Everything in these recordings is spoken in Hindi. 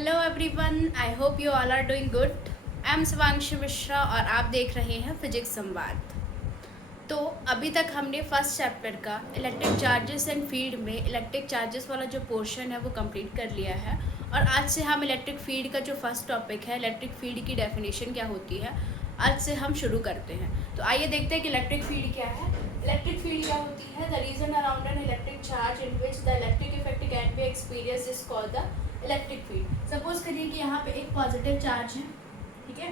Hello everyone, I hope you all are doing good. I am Shivanshi Mishra और आप देख रहे हैं फिजिक्स संवाद। तो अभी तक हमने फर्स्ट चैप्टर का इलेक्ट्रिक चार्जेस एंड फील्ड में इलेक्ट्रिक चार्जेस वाला जो पोर्शन है वो कंप्लीट कर लिया है। और आज से हम इलेक्ट्रिक फील्ड का जो फर्स्ट टॉपिक है, इलेक्ट्रिक फील्ड की डेफिनेशन क्या होती है, आज से हम शुरू करते हैं। तो आइए देखते हैं कि इलेक्ट्रिक फील्ड क्या है। इलेक्ट्रिक फील्ड क्या होती है? The region around an electric charge in which the electric effect can be experience is called the electric field. Suppose करिए कि यहाँ पे एक पॉजिटिव चार्ज है, ठीक है।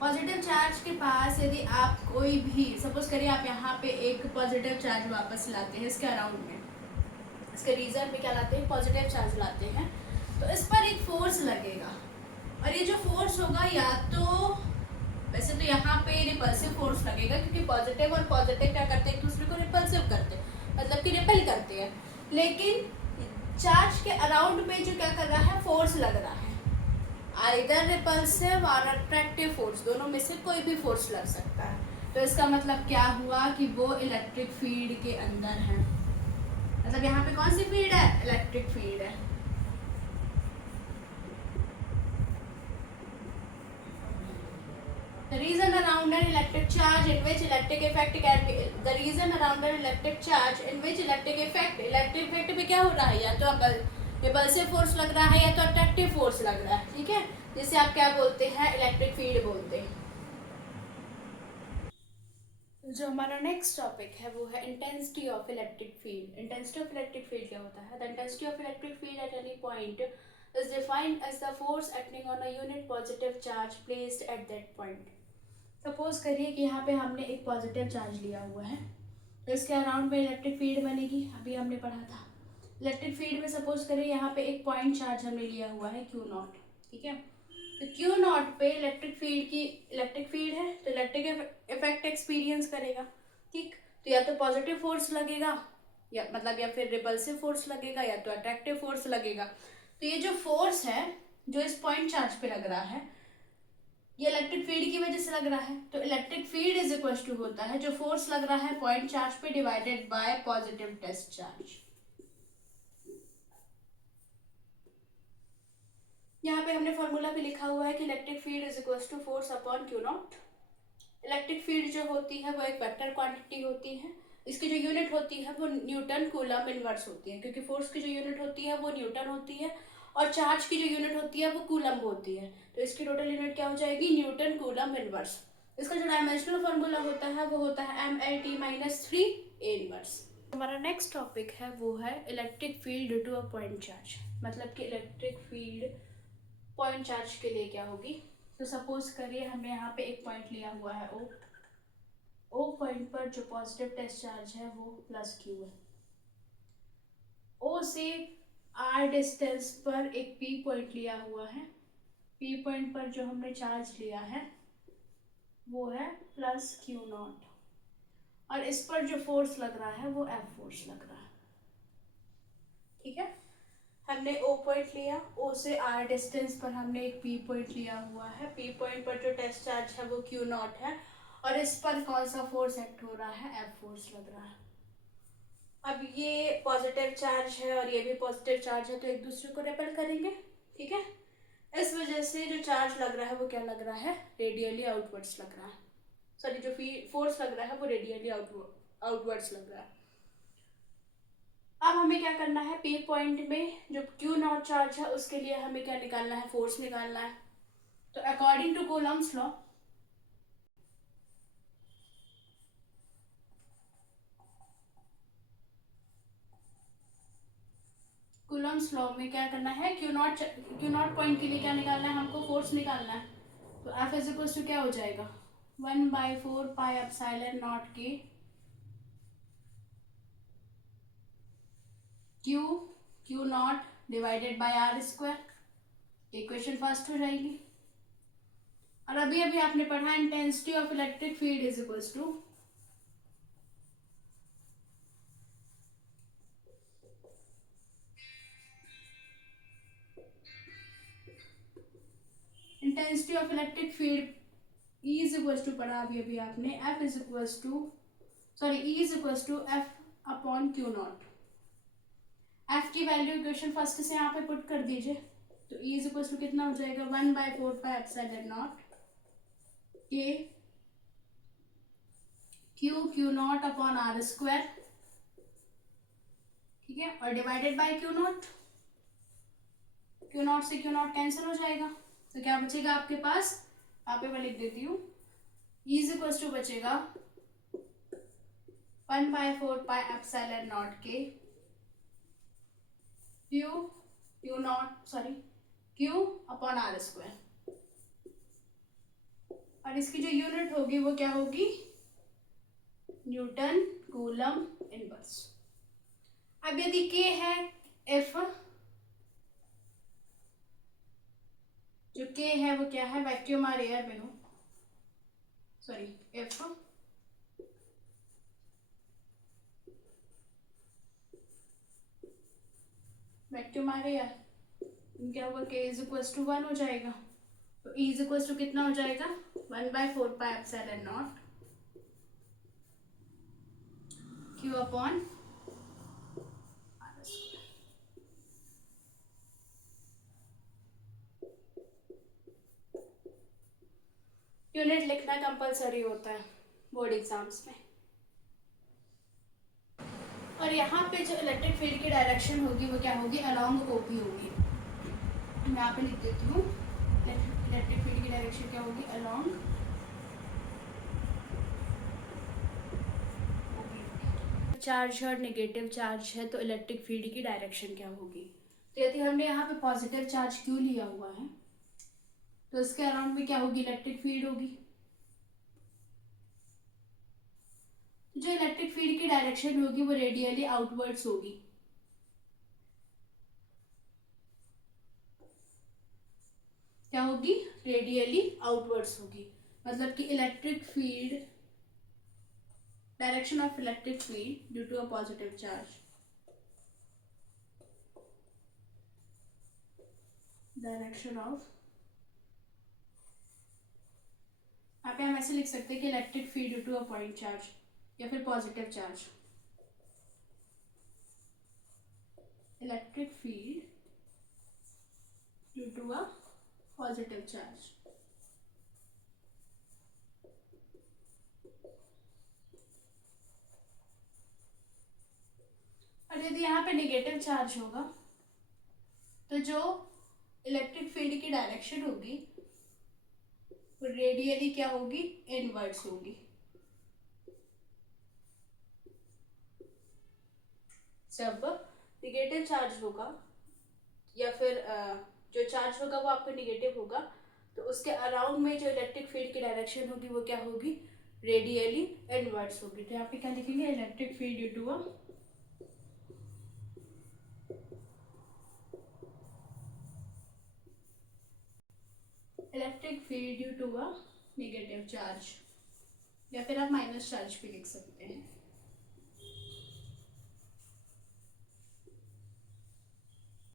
पॉजिटिव चार्ज के पास यदि आप कोई भी, सपोज करिए आप यहाँ पे एक पॉजिटिव चार्ज वापस लाते हैं इसके अराउंड में, इसके रीजन में क्या लाते हैं, पॉजिटिव चार्ज लाते हैं, तो इस पर एक फोर्स लगेगा। और ये जो फोर्स होगा, या तो वैसे तो यहाँ पे रिपल्सिव फोर्स लगेगा, क्योंकि पॉजिटिव और पॉजिटिव क्या करते हैं, एक दूसरे को रिपल्सिव करते हैं, मतलब कि रिपेल करते हैं। लेकिन चार्ज के अराउंड में जो क्या कर रहा है, फोर्स लग रहा है, आइदर रिपल्सिव और अट्रैक्टिव फोर्स, दोनों में से कोई भी फोर्स लग सकता है। तो इसका मतलब क्या हुआ कि वो इलेक्ट्रिक फील्ड के अंदर है। मतलब यहाँ पे कौन सी फील्ड है, इलेक्ट्रिक फील्ड है। The reason around an electric charge in which electric effect can be, the reason around an electric charge in which electric effect में क्या हो रहा है, या तो रिपल्सिव फोर्स लग रहा है या तो अट्रैक्टिव फोर्स लग रहा है, ठीक है, जिसे आप क्या बोलते हैं, इलेक्ट्रिक फील्ड बोलते हैं। जो हमारा नेक्स्ट टॉपिक है वो है intensity of electric field. Intensity of electric field क्या होता है? The intensity of electric field at any point is defined as the force acting on a unit positive charge placed at that point. Suppose करिए कि यहाँ पे हमने एक पॉजिटिव चार्ज लिया हुआ है, तो इसके अराउंड में इलेक्ट्रिक फील्ड बनेगी। अभी हमने पढ़ा था इलेक्ट्रिक फील्ड में, सपोज करिए यहाँ पे एक पॉइंट चार्ज हमने लिया हुआ है Q नॉट, ठीक है। तो Q नॉट पे इलेक्ट्रिक फील्ड है, तो इलेक्ट्रिक इफेक्ट एक्सपीरियंस करेगा, ठीक। तो या तो पॉजिटिव फोर्स लगेगा, या मतलब या फिर रिपल्सिव फोर्स लगेगा, या तो अट्रैक्टिव फोर्स लगेगा। तो ये जो फोर्स है जो इस पॉइंट चार्ज पे लग रहा है, ये इलेक्ट्रिक फील्ड की वजह से लग रहा है। तो electric field is equal to होता है जो फोर्स लग रहा है पॉइंट चार्ज पे divided by positive test charge. यहाँ पे हमने फॉर्मूला भी लिखा हुआ है कि electric field is equal to force upon q naught. इलेक्ट्रिक फील्ड जो होती है वो एक वेक्टर क्वांटिटी होती है। इसकी जो यूनिट होती है वो न्यूटन कूलम इनवर्स होती है, क्योंकि फोर्स की जो यूनिट होती है वो न्यूटन होती है और चार्ज की जो यूनिट होती है वो कूलम होती है। तो इसकी टोटल यूनिट क्या हो जाएगी, न्यूटन कूलम इनवर्स। इसका जो डायमेंशनल फॉर्मूला होता है वो होता है MLT-3 A इनवर्स। हमारा नेक्स्ट टॉपिक है वो है electric field due to a point charge. मतलब कि इलेक्ट्रिक फील्ड पॉइंट चार्ज के लिए क्या होगी। तो सपोज करिए हमने यहाँ पे एक पॉइंट लिया हुआ है ओ पॉइंट पर जो पॉजिटिव टेस्ट चार्ज है वो प्लस क्यू है। ओ से आर डिस्टेंस पर एक पी पॉइंट लिया हुआ है, पी पॉइंट पर जो हमने चार्ज लिया है वो है प्लस क्यू नॉट, और इस पर जो फोर्स लग रहा है वो एफ फोर्स लग रहा है, ठीक है। हमने ओ पॉइंट लिया, ओ से आर डिस्टेंस पर हमने एक पी पॉइंट लिया हुआ है, पी पॉइंट पर जो टेस्ट चार्ज है वो क्यू नॉट है, और इस पर कौन सा फोर्स एक्ट हो रहा है, एफ फोर्स लग रहा है। अब ये पॉजिटिव चार्ज है और ये भी पॉजिटिव चार्ज है, तो एक दूसरे को रिपेल करेंगे, ठीक है। इस वजह से जो चार्ज लग रहा है वो क्या लग रहा है, रेडियली आउटवर्ड्स लग रहा है। सॉरी, जो फोर्स लग रहा है वो रेडियली आउटवर्ड्स लग रहा है। अब हमें क्या करना है, पी पॉइंट में जो क्यू नॉट चार्ज है उसके लिए हमें क्या निकालना है, फोर्स निकालना है। तो according to Coulomb's law, Coulomb's law में क्या करना है, क्यू नॉट पॉइंट के लिए क्या निकालना है, हमको फोर्स निकालना है। तो एफ इज इक्वल टू क्या हो जाएगा, 1/4 पाई एप्सिलॉन नॉट के q naught divided by r square. Equation first हो जाएगी। और अभी अभी आपने पढ़ा intensity of electric field is equal to intensity of electric field E is equal to पढ़ा अभी अभी आपने, F is equal to, sorry, E is equal to F upon q naught. F की वैल्यू इक्वेशन फर्स्ट से यहाँ पे पुट कर दीजिए, तो E इज इक्वल टू कितना हो जाएगा 1/4πε0 के q naught upon r square, ठीक है, और डिवाइडेड बाय क्यू नॉट से क्यू नॉट कैंसिल हो जाएगा, तो क्या बचेगा आपके पास, यहाँ पे मैं लिख देती हूँ, E इज इक्वल टू बचेगा 1/4πε0 के क्यू अपॉन आर स्क्वायर, और इसकी जो यूनिट होगी वो क्या होगी, न्यूटन कूलम इनवर्स। अब यदि के है एफ, जो के है वो क्या है, वैक्यूम और एयर में हो, सॉरी एफ वैक्यूम आ रही है, क्या होगा, के इज इक्वल टू 1 हो जाएगा, तो E इज इक्वल टू कितना हो जाएगा 1/4πε0 क्यू अपॉन यूनिट लिखना कंपलसरी होता है बोर्ड एग्जाम्स में। और यहाँ पे जो इलेक्ट्रिक फील्ड की डायरेक्शन होगी वो क्या होगी, अलोंग ओपी होगी। मैं यहाँ पे लिख देती हूँ, इलेक्ट्रिक फील्ड की डायरेक्शन क्या होगी, अलोंग ओपी। चार्ज और नेगेटिव चार्ज है तो इलेक्ट्रिक फील्ड की डायरेक्शन क्या होगी, तो यदि हमने यहाँ पे पॉजिटिव चार्ज क्यू लिया हुआ है तो इसके अराउंड में क्या होगी, इलेक्ट्रिक फील्ड होगी। जो इलेक्ट्रिक फील्ड की डायरेक्शन होगी वो रेडियली आउटवर्ड्स होगी, क्या होगी, रेडियली आउटवर्ड्स होगी, मतलब कि electric field, direction of electric field due to a positive charge, direction of, यहाँ पे हम ऐसे लिख सकते हैं कि electric field due to a point charge या फिर positive charge, electric field due to a positive charge. और यदि यहाँ पे नेगेटिव चार्ज होगा तो जो इलेक्ट्रिक फील्ड की डायरेक्शन होगी वो रेडियली क्या होगी, इनवर्ड्स होगी। जब नेगेटिव चार्ज होगा या फिर जो चार्ज होगा वो आपका नेगेटिव होगा तो उसके अराउंड में जो इलेक्ट्रिक फील्ड की डायरेक्शन होगी वो क्या होगी, रेडियली इनवर्ड्स होगी। तो यहाँ पे क्या लिखेंगे, electric field due to a electric field due to a negative charge, या फिर आप माइनस चार्ज भी लिख सकते हैं।